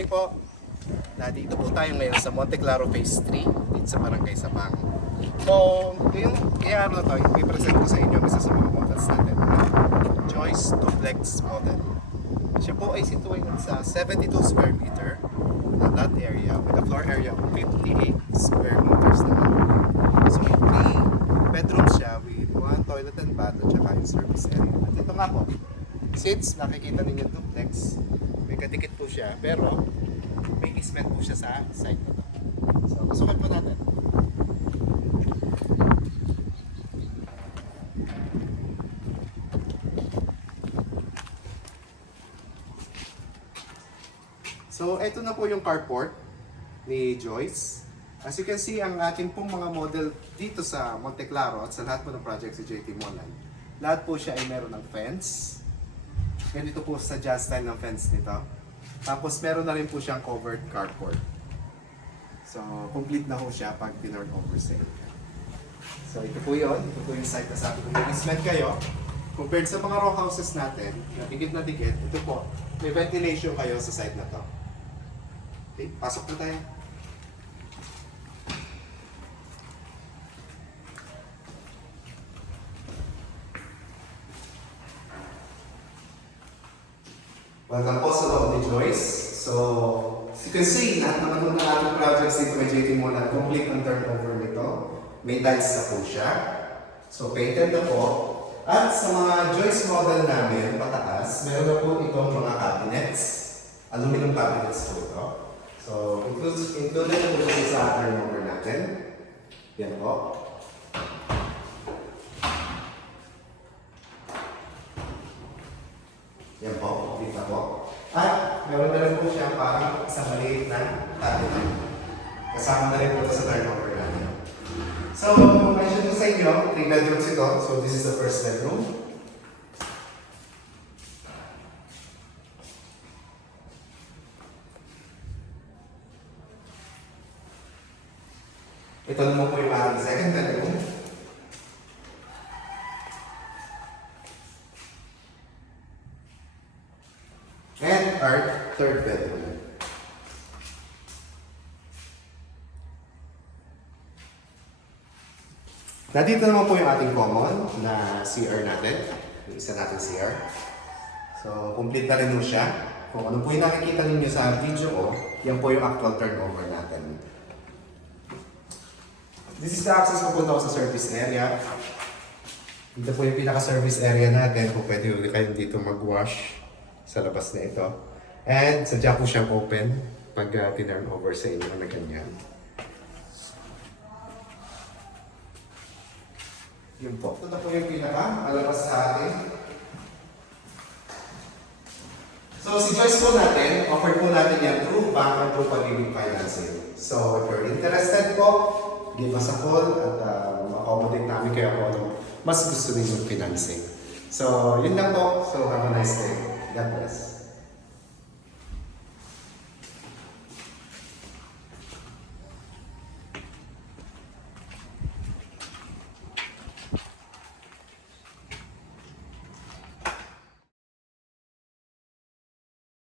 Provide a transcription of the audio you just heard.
morning po. Nandito po tayo ngayon sa Monte Claro Phase 3 dito sa Barangay Sabang. So, yung araw na to, i-present ko sa inyo ang isa sa mga models natin. Joyce Duplex model. Siya po ay situated sa 72 square meter na lot area with a floor area of 58 square meters naman. So, 3 bedrooms siya with 1 toilet and bath at saka yung service area. At ito nga po, since nakikita ninyo duplex, may kadikit po siya, pero may easement po siya sa side na to. So, pasukan po natin. So, ito na po yung carport ni Joyce. As you can see, ang ating pong mga model dito sa Monte Claro at sa lahat po ng project sa JT Molan, lahat po siya ay meron ng fence. Ganito po sa jazz style ng fence nito. Tapos meron na rin po siyang covered carport. So, complete na po siya pag dinurn over sale. So, ito po yun. Ito po yung site na sabi kung mag-easement kayo. Compared sa mga row houses natin, na dikit, ito po, may ventilation kayo sa site na to. Okay, pasok na tayo. Welcome po sa loob ni Joyce. So, as you can see, lahat naman ng ating projects dito kay JT Molan, complete ang turnover nito. May tiles na po siya. So, painted na po. At sa mga Joyce model namin, pataas, meron na po itong mga cabinets. Aluminum cabinets po ito. So, included na po siya sa turnover natin. Yan po. Yan po, kita po. At meron na rin po siya parang isang maliit na cabinet. Kasama na rin po ito sa turnover natin. So, mention ko sa inyo, 3 bedrooms ito. So, this is the first bedroom. Ito naman po yung ating second bedroom. And our third bedroom. Nandito naman po yung ating common na CR natin. Yung isa natin CR. So, complete na rin po siya. Kung ano po yung nakikita ninyo sa video ko, yan po yung actual turnover natin. This is the access papunta ko sa service area. Dito po yung pinaka-service area natin. Kung pwede kayo dito mag-wash sa labas na ito. And sadya po siyang open pag tinurn over sa inyo na ganyan. Yun po. Ito na po yung pinaka-alabas sa atin. So si Joyce po natin, offer po natin yan through bank and through pag-ibig financing. So if you're interested po, give us a call at accommodate namin kayo kung ano mas gusto ninyong financing. So yun lang po. So have a nice day. God bless.